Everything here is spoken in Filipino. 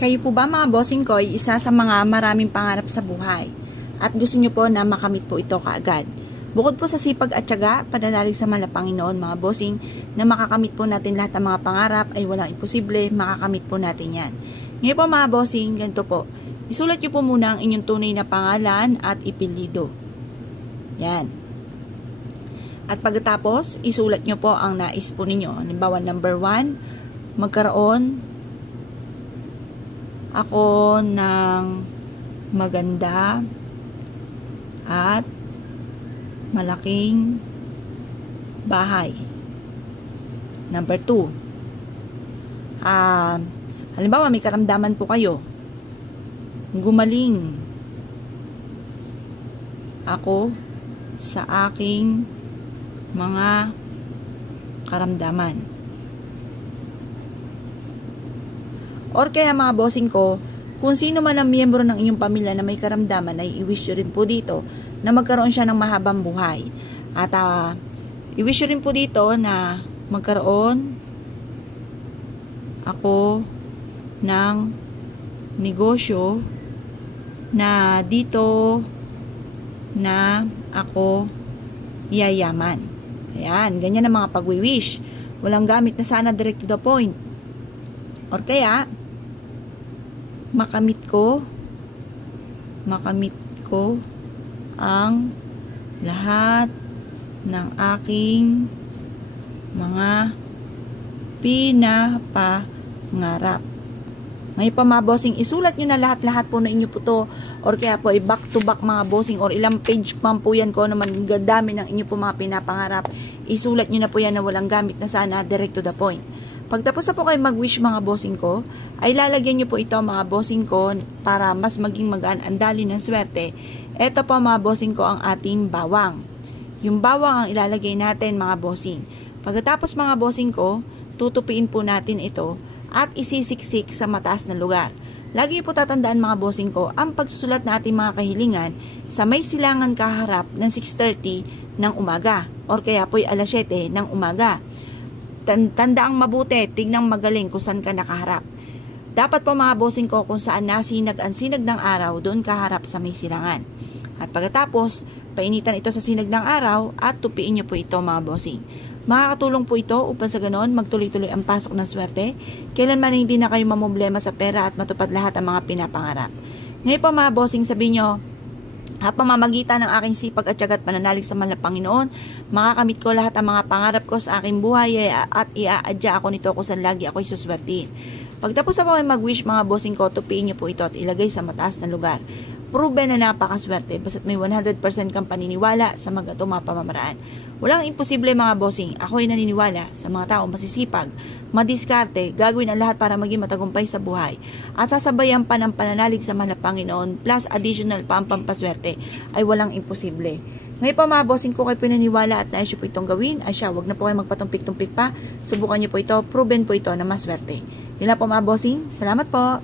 Kayo po ba mga bossing ko ay isa sa mga maraming pangarap sa buhay at gusto nyo po na makamit po ito kaagad? Bukod po sa sipag at tiyaga, pananalig sa mahal na Panginoon mga bossing na makakamit po natin lahat ng mga pangarap ay walang imposible, makakamit po natin yan. Ngayon po mga bossing, ganito po. Isulat nyo po muna ang inyong tunay na pangalan at ipilido. Yan. At pagkatapos, isulat nyo po ang nais po ninyo. Halimbawa, number 1, magkaroon ako ng maganda at malaking bahay. Number 2, halimbawa may karamdaman po kayo, gumaling ako sa aking mga karamdaman. Or kaya mga bossing ko, kung sino man ang miyembro ng inyong pamilya na may karamdaman ay i-wish nyo rin po dito na magkaroon siya ng mahabang buhay. At i-wish nyo rin po dito na magkaroon ako ng negosyo na dito na ako yayaman. Ayan, ganyan ang mga pag-wish. Walang gamit na sana direct to the point. Or kaya, makamit ko ang lahat ng aking mga pinapangarap. Ngayon pa mga bossing, isulat nyo na lahat-lahat po na inyo po to, or kaya po ay back to back mga bossing, or ilang page pa po yan ko naman gadami ng inyo po mga pinapangarap. Isulat nyo na po yan na walang gamit na sana, direct to the point. Pagtapos na po kayo mag-wish mga bossing ko, ay lalagyan nyo po ito mga bossing ko para mas maging magaan ang daloy ng swerte. Ito po mga bossing ko ang ating bawang. Yung bawang ang ilalagay natin mga bossing. Pagkatapos mga bossing ko, tutupiin po natin ito at isisiksik sa mataas na lugar. Lagi po tatandaan mga bossing ko ang pagsusulat na ating mga kahilingan sa may silangan kaharap ng 6:30 ng umaga or kaya po'y alas 7 ng umaga. Tandaang mabuti, tignang magaling kung saan ka nakaharap. Dapat po mga bossing ko kung saan nasinag ang sinag ng araw, doon kaharap sa may silangan. At pagkatapos, painitan ito sa sinag ng araw at tupiin nyo po ito mga bossing. Makakatulong po ito upang sa ganon magtuloy-tuloy ang pasok ng swerte, kailanman hindi na kayo mamumblema sa pera at matupad lahat ang mga pinapangarap. Ngayon po mga bossing, sabihin nyo, pamamagitan ng aking sipag at tiyaga at pananalig sa mahal na Panginoon, makakamit ko lahat ang mga pangarap ko sa aking buhay at iaadya ako nito kung saan lagi ako'y suswertihin. Pagtapos ako ay mag-wish mga bossing ko, tupiin niyo po ito at ilagay sa mataas na lugar. Proven na napakaswerte basta't may 100% kang paniniwala sa mga pamamaraan. Walang imposible mga bossing. Ako ay naniniwala sa mga taong masisipag, madiskarte, gagawin ang lahat para maging matagumpay sa buhay. At sasabayan pa ng pananalig sa mahal na Panginoon plus additional pa ang pampaswerte ay walang imposible. Ngayon pa mga bossing ko kayo pinaniwala at nais po itong gawin ay siya, wag na po kayo magpatumpik-tumpik pa. Subukan niyo po ito, proven po ito na maswerte. Yun na po mga bossing. Salamat po.